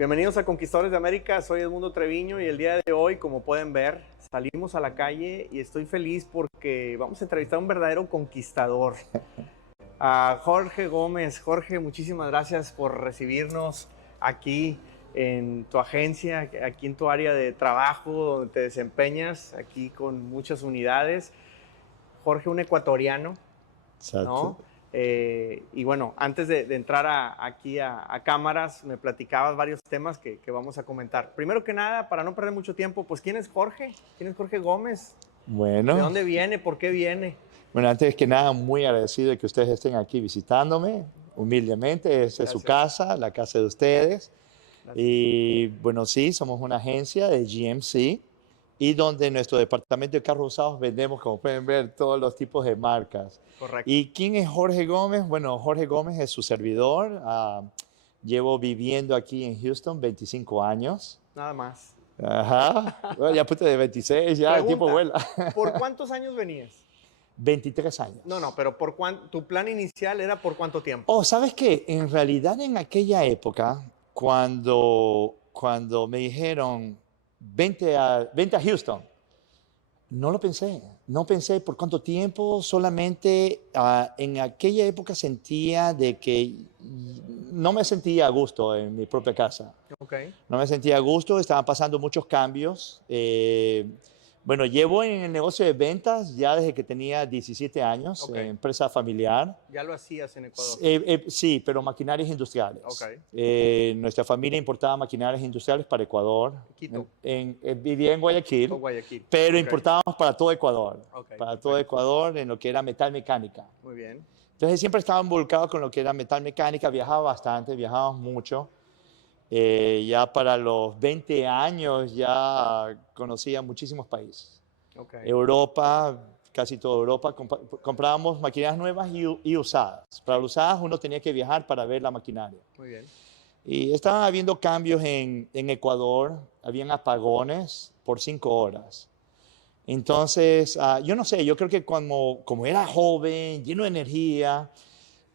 Bienvenidos a Conquistadores de América, soy Edmundo Treviño y el día de hoy, como pueden ver, salimos a la calle y estoy feliz porque vamos a entrevistar a un verdadero conquistador, a Jorge Gómez. Jorge, muchísimas gracias por recibirnos aquí en tu agencia, aquí en tu área de trabajo, donde te desempeñas, aquí con muchas unidades. Jorge, un ecuatoriano, ¿no? Y bueno, antes de entrar aquí a cámaras, me platicabas varios temas que vamos a comentar. Primero que nada, para no perder mucho tiempo, pues ¿quién es Jorge? ¿Quién es Jorge Gómez? Bueno. ¿De dónde viene? ¿Por qué viene? Bueno, antes que nada, muy agradecido de que ustedes estén aquí visitándome, humildemente. Esta es su casa, la casa de ustedes. Gracias. Y bueno, sí, somos una agencia de GMC y donde en nuestro departamento de carros usados vendemos, como pueden ver, todos los tipos de marcas. Correcto. ¿Y quién es Jorge Gómez? Bueno, Jorge Gómez es su servidor. Llevo viviendo aquí en Houston 25 años. Nada más. Ajá. Bueno, ya puse de 26, ya el tiempo vuela. ¿Por cuántos años venías? 23 años. No, pero ¿tu plan inicial era por cuánto tiempo? Oh, ¿sabes qué? En realidad en aquella época, cuando me dijeron, vente a Houston, no lo pensé. No pensé por cuánto tiempo, solamente en aquella época sentía de que no me sentía a gusto en mi propia casa. Okay. No me sentía a gusto, estaban pasando muchos cambios. Bueno, llevo en el negocio de ventas ya desde que tenía 17 años, empresa familiar. ¿Ya lo hacías en Ecuador? Sí, pero maquinarias industriales. Okay. Nuestra familia importaba maquinarias industriales para Ecuador. Quito. Vivía en Guayaquil, pero importábamos para todo Ecuador. Para todo Ecuador en lo que era metal mecánica. Muy bien. Entonces siempre estaba involucrado con lo que era metal mecánica, viajaba bastante, viajábamos mucho. Ya para los 20 años ya conocía muchísimos países. Europa, casi toda Europa. Comprábamos maquinarias nuevas y usadas. Para usadas uno tenía que viajar para ver la maquinaria. Muy bien. Y estaban habiendo cambios en Ecuador. Habían apagones por 5 horas. Entonces, yo no sé, yo creo que como era joven, lleno de energía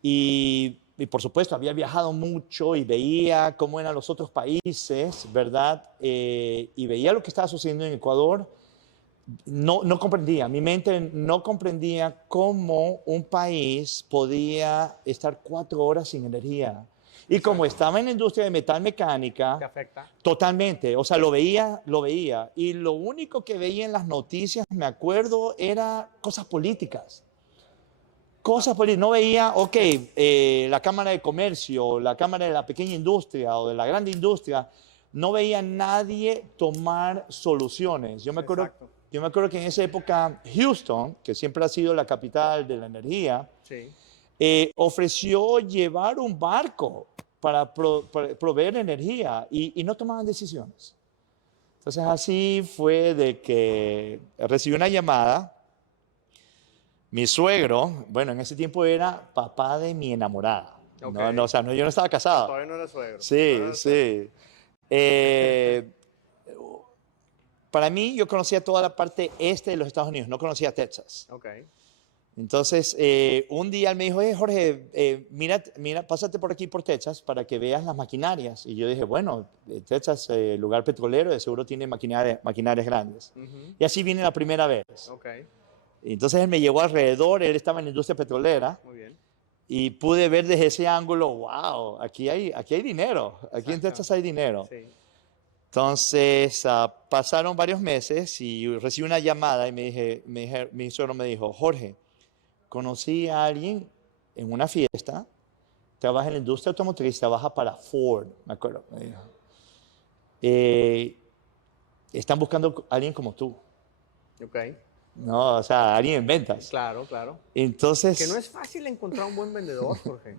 y por supuesto había viajado mucho y veía cómo eran los otros países, ¿verdad? Y veía lo que estaba sucediendo en Ecuador. No comprendía, mi mente no comprendía cómo un país podía estar 4 horas sin energía. Y como estaba en la industria de metal mecánica, ¿te afecta? Totalmente, o sea, lo veía. Y lo único que veía en las noticias, me acuerdo, era cosas políticas. No veía, la Cámara de Comercio, la Cámara de la Pequeña Industria o de la Grande Industria, no veía a nadie tomar soluciones. Yo me acuerdo que en esa época Houston, que siempre ha sido la capital de la energía, ofreció llevar un barco para proveer energía y no tomaban decisiones. Entonces así fue de que recibí una llamada. Mi suegro, bueno, en ese tiempo era papá de mi enamorada. O sea, yo no estaba casado. Todavía no era suegro. Sí. Para mí, yo conocía toda la parte este de los Estados Unidos, no conocía Texas. Entonces, un día él me dijo, Jorge, mira, pásate por aquí por Texas para que veas las maquinarias. Y yo dije, bueno, Texas, lugar petrolero, de seguro tiene maquinarias grandes. Y así vine la primera vez. Entonces él me llevó alrededor, él estaba en la industria petrolera. Muy bien. Y pude ver desde ese ángulo, wow, aquí hay dinero, aquí en Texas hay dinero. Sí. Entonces pasaron varios meses y recibí una llamada y mi suegro me dijo, Jorge, conocí a alguien en una fiesta, trabaja en la industria automotriz, trabaja para Ford, me acuerdo, me dijo. Están buscando a alguien como tú. No, o sea, alguien en ventas. Claro. Entonces... Que no es fácil encontrar un buen vendedor, Jorge.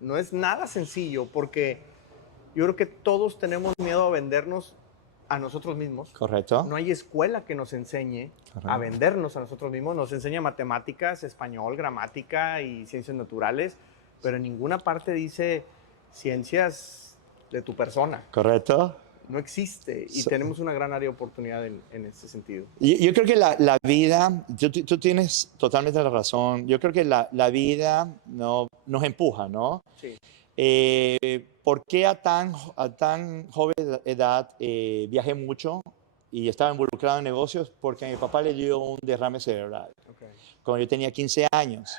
No es nada sencillo, porque yo creo que todos tenemos miedo a vendernos a nosotros mismos. Correcto. No hay escuela que nos enseñe a vendernos a nosotros mismos. Nos enseña matemáticas, español, gramática y ciencias naturales, pero en ninguna parte dice ciencias de tu persona. Correcto. No existe y tenemos una gran área de oportunidad en ese sentido. Yo creo que la vida, tú tienes totalmente la razón, yo creo que la vida nos empuja, ¿no? Sí. ¿Por qué a tan joven edad viajé mucho y estaba involucrado en negocios? Porque a mi papá le dio un derrame cerebral Okay. cuando yo tenía 15 años.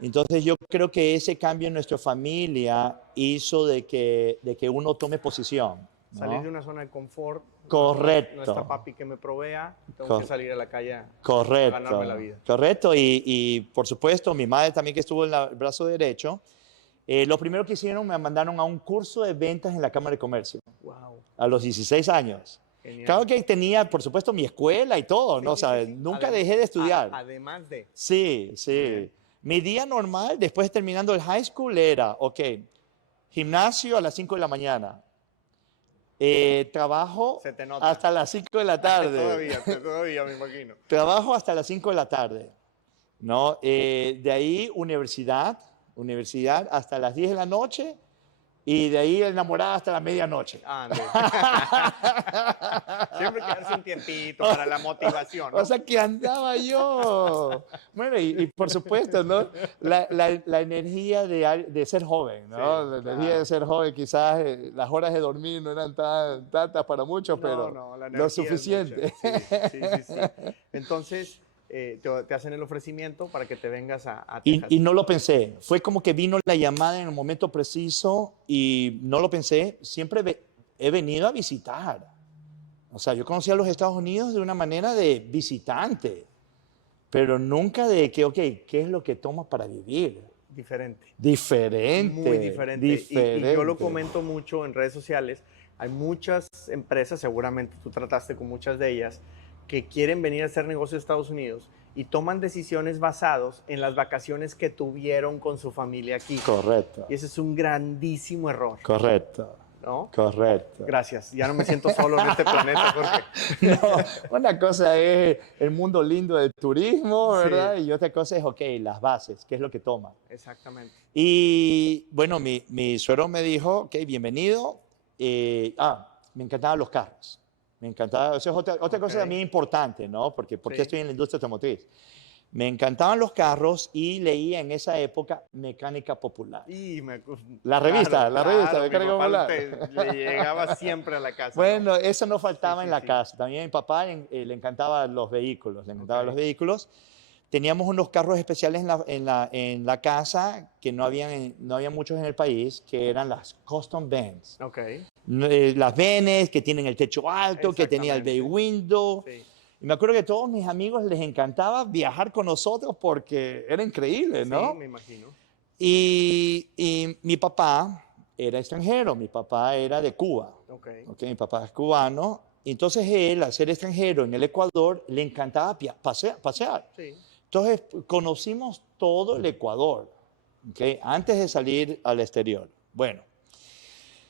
Entonces yo creo que ese cambio en nuestra familia hizo de que uno tome posición, Salir de ¿no? una zona de confort. Correcto. No está papi que me provea, tengo que salir a la calle a ganarme la vida. Correcto. Y por supuesto, mi madre también que estuvo en el brazo derecho, lo primero que hicieron me mandaron a un curso de ventas en la Cámara de Comercio Wow, a los 16 años. genial. Claro que tenía, por supuesto, mi escuela y todo, ¿no? O sea, nunca dejé de estudiar. Además de. Sí, sí. Bien. Mi día normal, después de terminando el high school, era, ok, gimnasio a las 5 de la mañana. Trabajo Se te nota. hasta las 5 de la tarde. Todavía me imagino. Trabajo hasta las 5 de la tarde, ¿no? De ahí universidad hasta las 10 de la noche y de ahí enamorada hasta la medianoche. Ande. Siempre quedarse un tiempito para la motivación, ¿no? O sea, que andaba yo. Bueno, y por supuesto, ¿no? La energía de ser joven, ¿no? Sí, La energía claro. de ser joven, quizás las horas de dormir no eran tantas para muchos, pero la energía lo es suficiente. mucha. Sí. Entonces, te hacen el ofrecimiento para que te vengas a Y, Texas. y no lo pensé. Fue como que vino la llamada en el momento preciso y no lo pensé. Siempre he venido a visitar. O sea, yo conocí a los Estados Unidos de una manera de visitante, pero nunca de que, ok, ¿qué es lo que tomas para vivir? Diferente. Diferente. Muy diferente. Diferente. Y yo lo comento mucho en redes sociales. Hay muchas empresas, seguramente tú trataste con muchas de ellas, que quieren venir a hacer negocio a Estados Unidos y toman decisiones basadas en las vacaciones que tuvieron con su familia aquí. Correcto. Y ese es un grandísimo error. Correcto. ¿No? Correcto. Gracias. Ya no me siento solo en este planeta, Jorge. No, una cosa es el mundo lindo del turismo, ¿verdad? Sí. Y otra cosa es, ok, las bases, ¿qué es lo que toma? Exactamente. Y bueno, mi suegro me dijo, ok, bienvenido. Me encantaban los carros. Me encantaba, eso es otra cosa también importante, ¿no? Porque Sí. estoy en la industria automotriz. Me encantaban los carros y leía en esa época Mecánica Popular. La revista Mecánica Popular. Le llegaba siempre a la casa. Bueno, ¿no? eso no faltaba Sí, en la sí. casa. También a mi papá le encantaban los vehículos, los vehículos. Teníamos unos carros especiales en la casa que no había muchos en el país, que eran las Custom Vans. Okay. Las Vans que tienen el techo alto, que tenía el bay window. Sí. Y me acuerdo que a todos mis amigos les encantaba viajar con nosotros porque era increíble, ¿no? Sí, me imagino. Y mi papá era extranjero, mi papá era de Cuba. Okay. Mi papá es cubano. Entonces él, al ser extranjero en el Ecuador, le encantaba pasear. Sí. Entonces conocimos todo el Ecuador, ¿okay? Antes de salir al exterior. Bueno,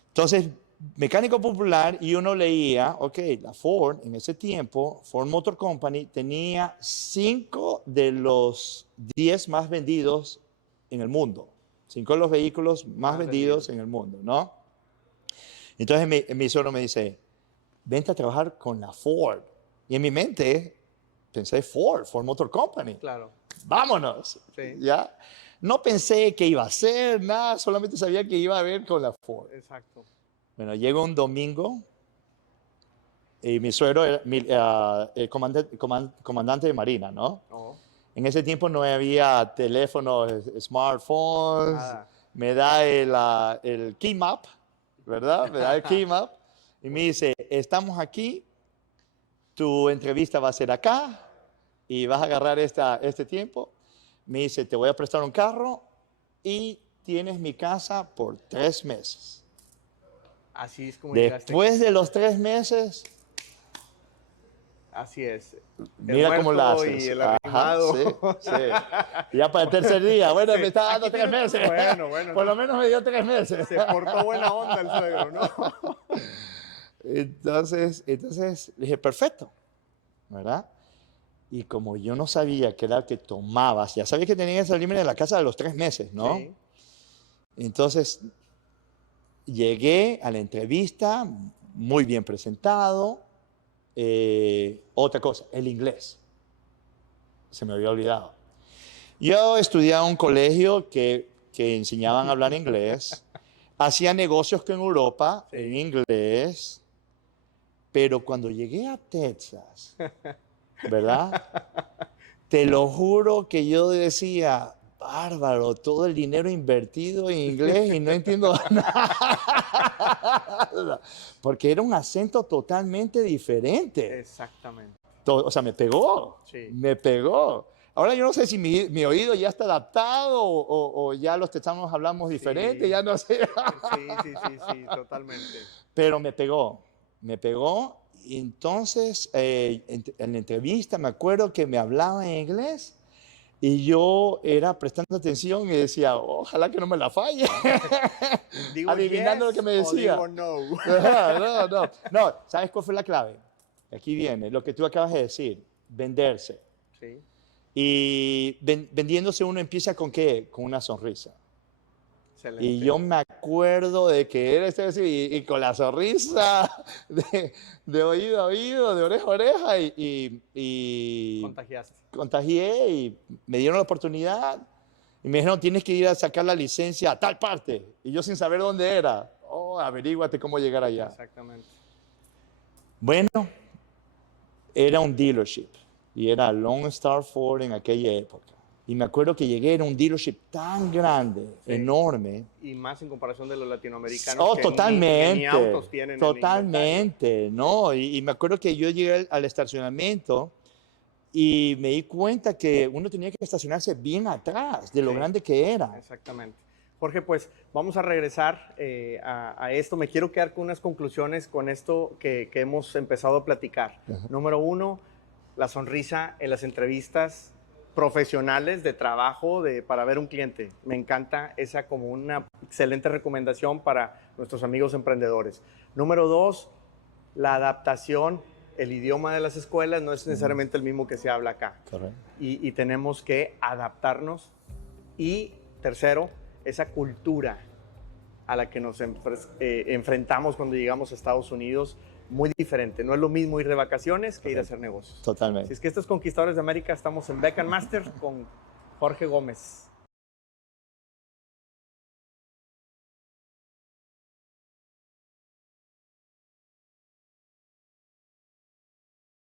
entonces Mecánico Popular y uno leía, ok, la Ford en ese tiempo, Ford Motor Company tenía 5 de los 10 más vendidos en el mundo. 5 de los vehículos más vendidos en el mundo, ¿no? Entonces mi suegro me dice, vente a trabajar con la Ford. Y en mi mente pensé, Ford Motor Company. Claro. Vámonos. Sí. ¿Ya? No pensé que iba a hacer nada, solamente sabía que iba a ver con la Ford. Exacto. Bueno, llegó un domingo y mi suegro era el comandante de Marina, ¿no? Oh. En ese tiempo no había teléfonos, smartphones. Nada. Me da el key map, ¿verdad? Me da el key map y me dice, estamos aquí, tu entrevista va a ser acá y vas a agarrar este tiempo. Me dice, te voy a prestar un carro y tienes mi casa por 3 meses. Así es como Después de los 3 meses, así es. mira cómo la haces. Y el arrimado. Sí. Ya para el tercer día. Bueno, Sí. me está dando 3 meses. Bueno. Por lo menos me dio 3 meses. Se portó buena onda el suegro, ¿no? Entonces le dije, perfecto, ¿verdad? Y como yo no sabía qué era que tomabas, ya sabía que tenía que salirme de la casa a los 3 meses, ¿no? Sí. Entonces llegué a la entrevista muy bien presentado. Otra cosa, el inglés. Se me había olvidado. Yo estudiaba en un colegio que enseñaban a hablar inglés hacía negocios con Europa Sí. en inglés, pero cuando llegué a Texas, ¿verdad? Te lo juro que yo decía, bárbaro, todo el dinero invertido en inglés y no entiendo nada. Porque era un acento totalmente diferente. Exactamente. O sea, me pegó, Sí. me pegó. Ahora yo no sé si mi oído ya está adaptado o ya los texanos hablamos diferente, Sí. ya no sé. Sí, totalmente. Pero me pegó, me pegó. Y entonces, en la entrevista me acuerdo que me hablaba en inglés y yo era prestando atención y decía, ojalá que no me la falle. ¿Digo Adivinando lo yes que me o decía. digo no? No, ¿sabes cuál fue la clave? Aquí viene, lo que tú acabas de decir, venderse. Sí. Y vendiéndose uno empieza con ¿qué? Con una sonrisa. Excelente. Y yo me acuerdo de que era y con la sonrisa de oído a oído, de oreja a oreja, y Contagiaste. contagié y me dieron la oportunidad y me dijeron, tienes que ir a sacar la licencia a tal parte. Y yo sin saber dónde era, averíguate cómo llegar allá. Exactamente. Bueno, era un dealership y era Lone Star Ford en aquella época. Y me acuerdo que llegué, era un dealership tan grande, Sí. enorme. Y más en comparación de los latinoamericanos. Oh, que totalmente. Ni autos tienen. en el Totalmente, ¿no? Y me acuerdo que yo llegué al estacionamiento y me di cuenta que uno tenía que estacionarse bien atrás de lo Sí. grande que era. Exactamente. Jorge, pues vamos a regresar a esto. Me quiero quedar con unas conclusiones con esto que hemos empezado a platicar. Ajá. Número uno, la sonrisa en las entrevistas profesionales de trabajo para ver un cliente. Me encanta esa como una excelente recomendación para nuestros amigos emprendedores. Número dos, la adaptación. El idioma de las escuelas no es necesariamente el mismo que se habla acá. Correcto. Y tenemos que adaptarnos. Y tercero, esa cultura a la que nos enfrentamos cuando llegamos a Estados Unidos, muy diferente. No es lo mismo ir de vacaciones que ir a hacer negocios. Totalmente. Si es que estos Conquistadores de América estamos en Beck & Master con Jorge Gómez.